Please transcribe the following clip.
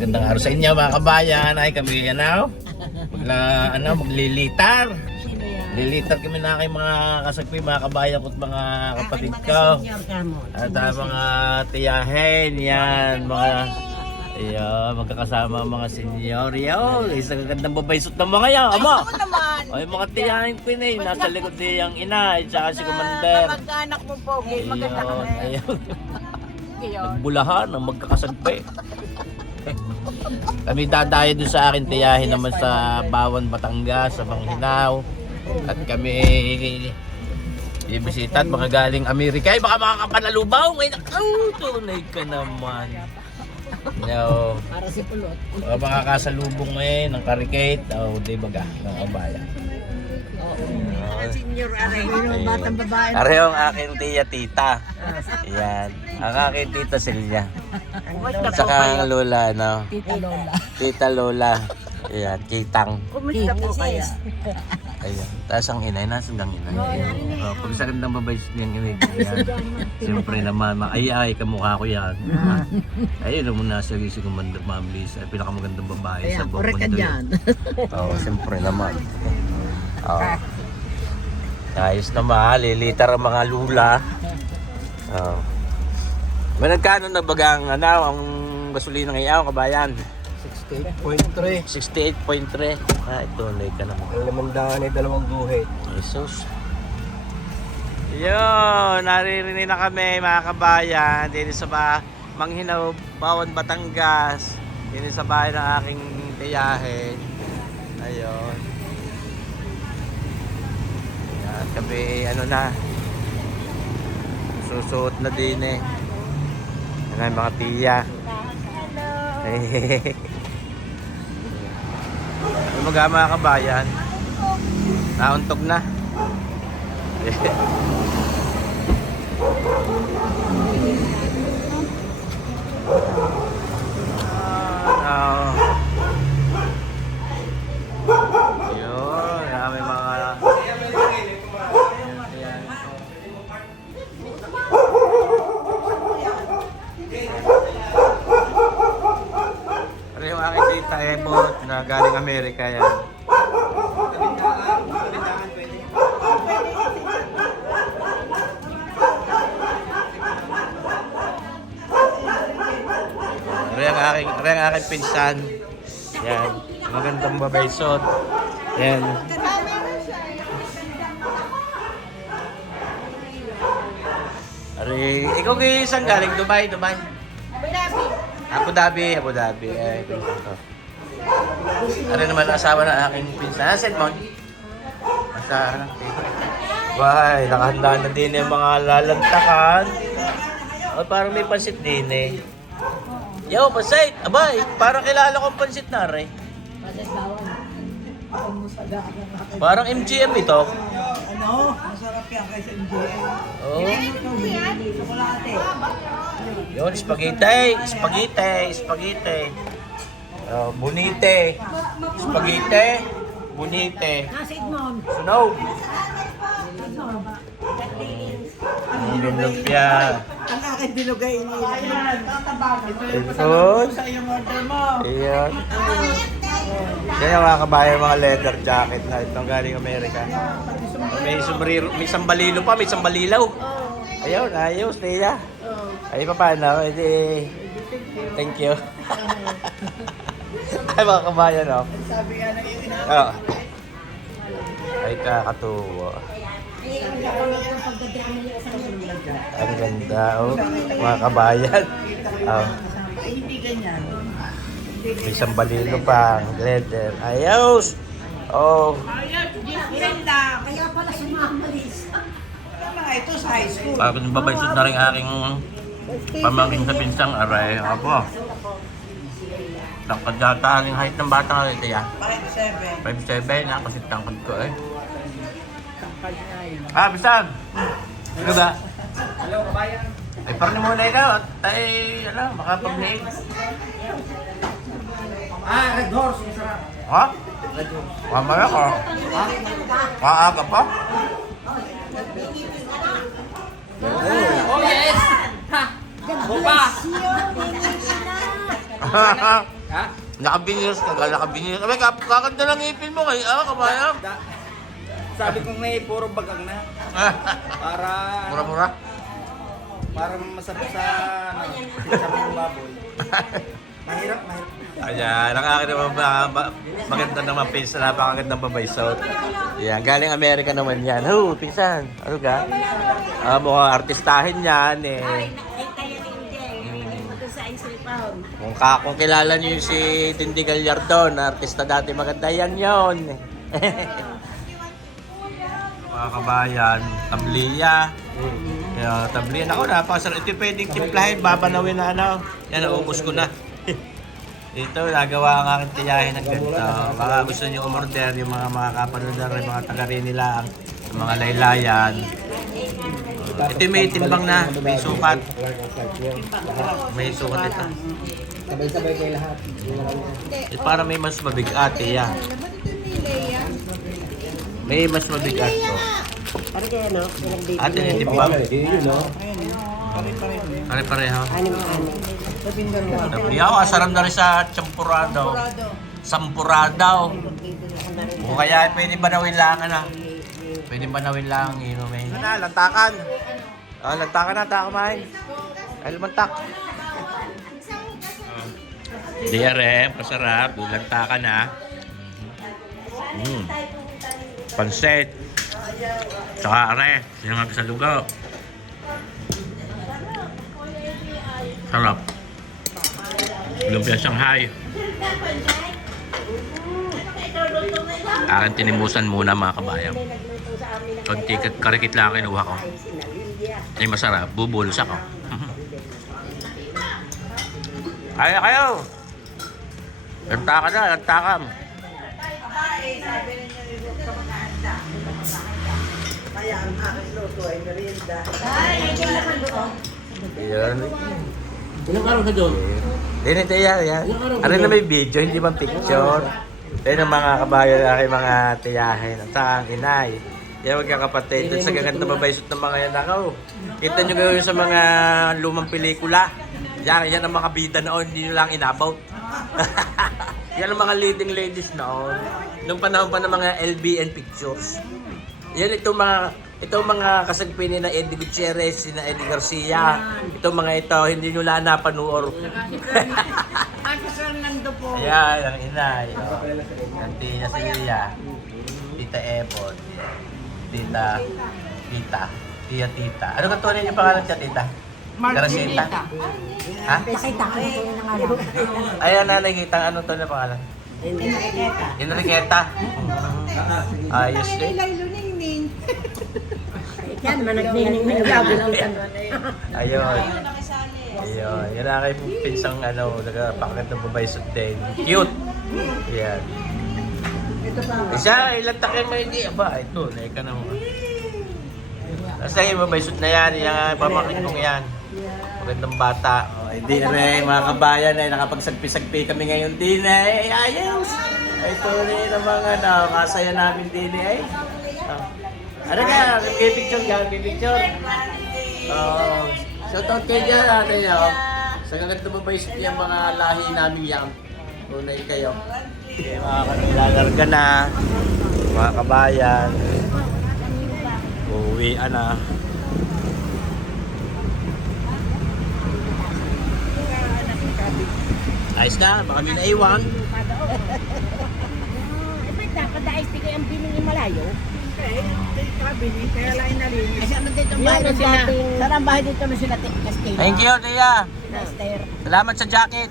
magandang araw sa inyo mga kabayan. Ay kami ano, magla, ano, maglilitar. Lilitar kami na kay mga kasagpi, mga kabayan ko at mga kapatid ko. At ah, mga tiyahin, yan, mga Ayan, magkakasama ang mga senyor. Yo, isang gandang babaysot ng mga yan. Ama! Ako naman. Ay, mga tiyahin ko yun eh. Nasa likod din yung ina, at saka si Commander. Kamag-anak mo po. Maganda ka Ayun, na. ayun. Ayun. Nagbulahan ang magkakasagpi. Kami dadayo doon sa akin tiyahin naman sa Bawan, Batangas, sa Manghinaw. At kami ibisita at mga galing Amerika. Ay, baka makakapanalubaw. Ngayon, oh, tunay ka naman. No. Para si Pulot. Mga makakasalubong ngayon ng karikate. Oh, di baga, ng kabayan. Senior. Yung batang babae. Pareho ang aking tiya tita. Yan. Ang aking tita Silvia. At saka ang lola, ano? Tita Lola. Tita Lola. Ayan, kitang. Kumusta po kaya? Ayan. Tapos ang inay, nasa ang inay. Oh, pag sa gandang babae niyang inay. Ayan. Siyempre naman, ma- ay ay, kamukha ko yan. Ayun naman nasa si Commander Ma'am Lisa. Pinakamagandang babae sa buong mundo. yun. Oo, siyempre naman. Oo. Ayos naman, lilitar ang mga lula. Oo. May nagkano na bagang ano, ang gasolina ngayon, kabayan? 68.3. 68.3. Ah, ito, nai ka naman. Ang lamandaan ay dalawang guhit. Jesus. Yo, naririnig na kami mga kabayan dito sa ba Manghinaw, Bawan, Batangas. Dito sa bahay ng aking tiyahe. Ayun. Yan, kami ano na. Susuot na din eh. Yan ang mga tiya. Ano mga mga kabayan? Nauntog na. Ah, Yun, kami mga... Ayan. Ano yung aking tita Ebot na galing Amerika yan. Ari ang aking, ari ang aking pinsan. Yan. Magandang babaysot. Yan. Ari, ikaw kay isang galing Dubai, Dubai. Abu Dhabi, Abu Dhabi. Eh, pinsan ko. Ari naman ang asawa ng aking pinsan. Ah, Sedmon. Nasa, Why, nakahanda na din yung mga lalantakan. Oh, parang may pansit din eh. Yo, pansit! Abay, parang kilala ko ang pansit na rin. Parang MGM ito. Ano? Masarap yan kaysa MJM. Oh. Yun, spaghetti, spaghetti, spaghetti. Oh, bunite. Spaghetti, bunite. Nasa Edmond. Sunog. Ang lumpia. Ang akin dinugay iniilan. Ito. Sa iyong order mo. Ayan. Yan yung mga kabayan, mga leather jacket na itong galing Amerika. May sombrero, may sambalilo pa, may sambalilaw. Ayun, ayos, Leia. Ay, pa paano? Hindi. Thank you. Ay, mga kabayan, oh. Sabi nga ng iyong ina. Oh. Ay, kakatuwa. Ang ganda, oh. Mga kabayan. Oh. Ay, hindi ganyan. May sambalilo pa, leather. Ayos! Oh, lang. Kaya pala sumamalis. Tama ito sa high school. bakit yung babaysot na rin aking pamangkin sa pinsang aray. Apo. Tangkad yata ang height ng bata nga ito ya. 5'7". 5'7 na kasi tangkad ko eh. Ah, bisan! Ano ba? Hello, kabayan. Ay, parang muna ikaw. Ay, ano, makapag-mail. Ah, red horse. Masarap. Ha? Mamaya ka. Maaga pa? Oh, yes! Ha! Buka! Ha? Nakabinilos ka, nakabinilos. Abay, kap- kakanda lang ipin mo kay ah, kabayan. Da, sabi kong may puro bagang na. Para, Mura-mura. para masarap sa, ano, sa mga baboy. Mahirap, mahirap. Ayan, ang akin naman ba, ba- maganda naman pinsan, napakagandang babaysot. Yan, galing Amerika naman yan. Ho, pinsan, ano ka? Ah, mukhang artistahin yan eh. Kung, ka, kung kilala niyo si Tindy Gallardon, na artista dati maganda yan yon. Mga kabayan, tabliya. Kaya tabliya. Ako, napakasarap. Ito pwedeng timplahin, babanawin na ano. Yan, naubos ko na. Ito, nagawa ang aking tiyahin ng ganito. Baka gusto niyo umorder yung mga mga kapanodar, yung mga taga rin nila, yung mga laylayan. Ito may timbang na, may sukat. May sukat ito. Sabay-sabay kayo lahat. Eh, para may mas mabigat eh, yan. May mas mabigat to. Ano kaya no? Ate, timbang. Yun, no? Pare-pareho. Ako, asaram na rin sa champurado. Sampuradaw. O kaya pwede banawin lang na. Pwede banawin lang inumin. Ano na, lantakan. Ah, lantakan na, takaman. Ay, lumantak. DRM, pasarap. Lantakan na. Mm. Pansit. Tsaka are, sinangag sa lugaw. Sarap. Lumpia Shanghai. Akin tinimusan muna mga kabayan. Konti ka- karikit lang kinuha ko. Ay masarap, bubulos ako. Kaya kayo! Lanta ka na, lanta ka. Ayan. Ilang araw ka doon? Hindi, hindi yan, yan. Ano na may video, hindi ba picture? Yan ang mga kabayan na aking mga tiyahin at saka ang inay. Yan magkakapatid. Doon sa gaganda babaysot ng mga yan ako. Kita nyo gawin sa mga lumang pelikula. Yan, yan ang mga bida noon, hindi nyo lang inabaw. yan ang mga leading ladies noon. Nung panahon pa ng mga LBN pictures. Yan itong mga itong mga kasagpin ni na Eddie Gutierrez, si na Eddie Garcia. Itong mga ito, hindi nyo lang napanuor. Ay, si Fernando po. Ayan, ang inay. Oh. Ang tia Celia. Tita Ebon. Tita. Tita. Tia Tita. Ano ka tunay niyo pangalan siya, Tita? Garasita. Ha? Pakita ko na kayo ng alam. Ayan, nanay kitang ano to na pangalan? Enriqueta. Ayos din. Yan, managnining na gabi ng tanong. Ayun. Ayun. Yan ang aking pinsang ano, nagpakagandang babae sa din. Cute. Yan. Isa, ilang takyan mo hindi. Aba, ito, naika na mo. Basta yung babae suit na yan, yung pamakin kong yan. Magandang bata. Oh, hindi na eh, mga kabayan ay nakapagsagpi-sagpi kami ngayon din eh. Ayos! Ay, rin ang mga ano, kasaya namin din eh. Oh. Ano ka? May picture ka? May picture? Oh, shout out kayo dyan natin yun. Sa gaganda mo ba yung mga lahi namin yan? Tunay kayo. Okay, mga kanilalarga na. Mga kabayan. Uuwi na. Ayos na, baka may naiwan. Eh, ba't dapat dahil bigay ang biling yung malayo? Kasi ano dito ang bahay sila? Saan ang bahay dito na sila? Thank you, Tia. Lester. Salamat sa jacket.